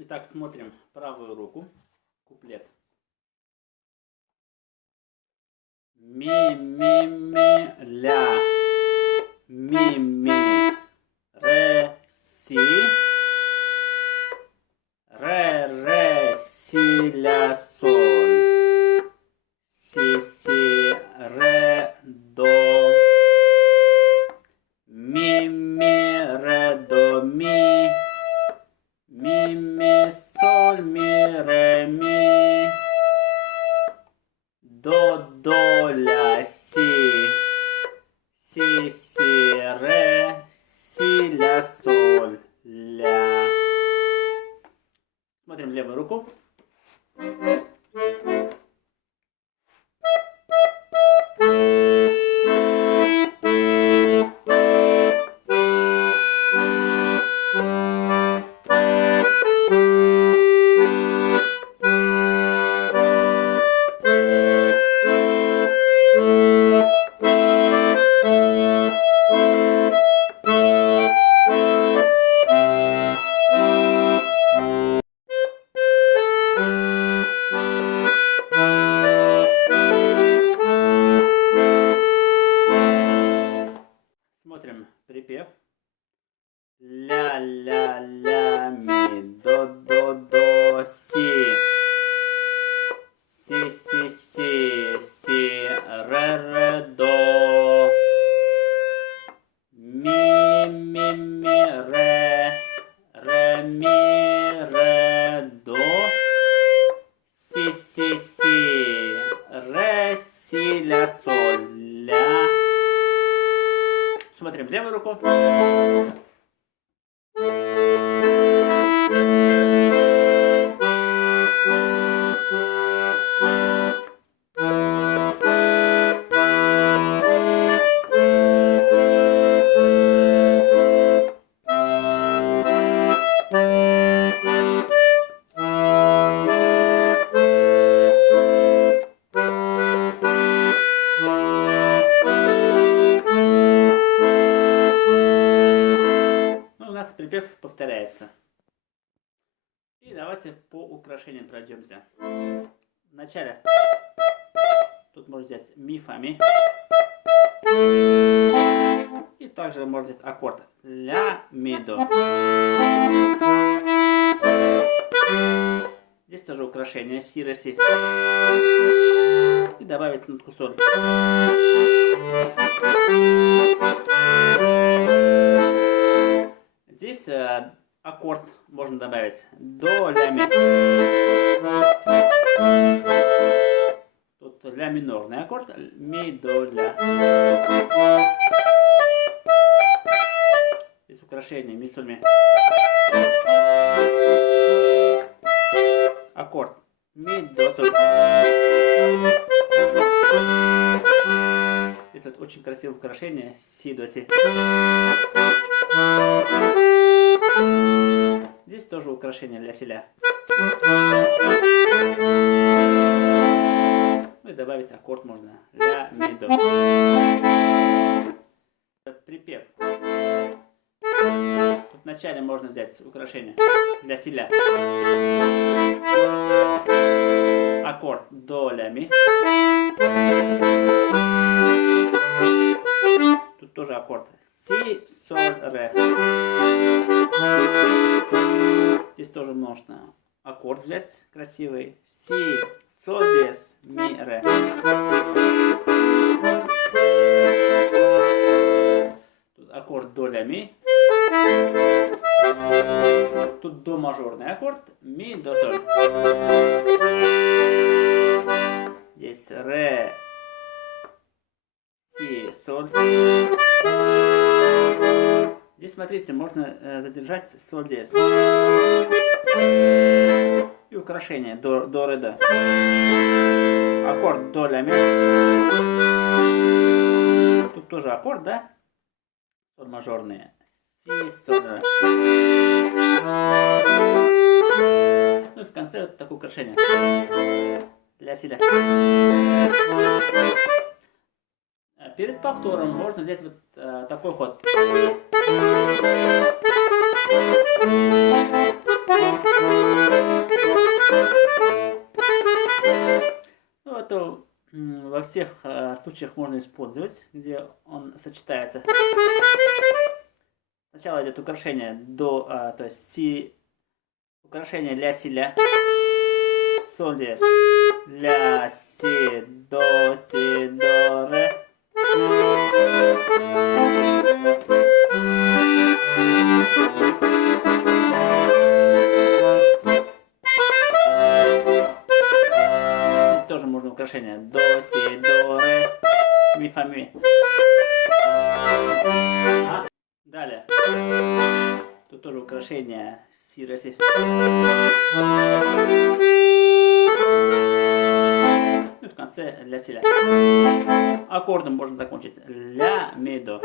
Итак, смотрим правую руку, куплет. Ми, ми, ми, ля. Ми, ми, ре, си. Ре, си, ля, соль. Си, си, ре, до. Ми, ре, до, ми. Mi, sol, mi, re, mi. Do, la, si. Si, re. Si, ля, соль, ля. Смотрим левую руку. Смотрим припев. Ля, ля, ля, ми, до, си. Si, ре, до. Ми, ре, ми, ре, до. Si, ре, си, ля, соль, ля. Смотрим левую руку. Припев повторяется. И давайте по украшениям пройдемся. Вначале тут можно взять ми, фа, ми. И также можно взять аккорд ля, ми, до. Здесь тоже украшение си, ре, си. И добавить нотку соль. Здесь аккорд можно добавить до, ля, ми. Тут ля минорный аккорд, ми, до, ля. Здесь украшение ми, соль, ми. Аккорд ми, до, соль. Здесь вот очень красивое украшение си, до, си. Здесь тоже украшение ля, си, ля. Ну и добавить аккорд можно ля, ми, до. Припев. Тут вначале можно взять украшение ля, си, ля. Аккорд до, ля, ми. Тут тоже аккорд си, соль, ре. Здесь тоже можно аккорд взять красивый. Си, соль, диез, ми, ре. ля, ми. Тут до мажорный аккорд, ми, до, соль. Здесь ре, си, соль. Здесь, смотрите, можно задержать соль диез. И украшение до, ре, до. Аккорд до, ля, ми. Тут тоже аккорд, да? Соль мажорные. Си, соль, ре. Ну и в конце вот такое украшение. Ля, си, ля. Перед повтором можно взять вот такой ход. Ну, это во всех случаях можно использовать, где он сочетается. Сначала идет украшение до, то есть си, украшение ля, си, ля, соль диез, ля, си, до, ре. Здесь тоже можно украшение до, си, до, ре, ми, фа, ми. Далее. Тут тоже украшение си, ре, си. И в конце ля, си, ля. Аккордом можно закончить ля, ми, до.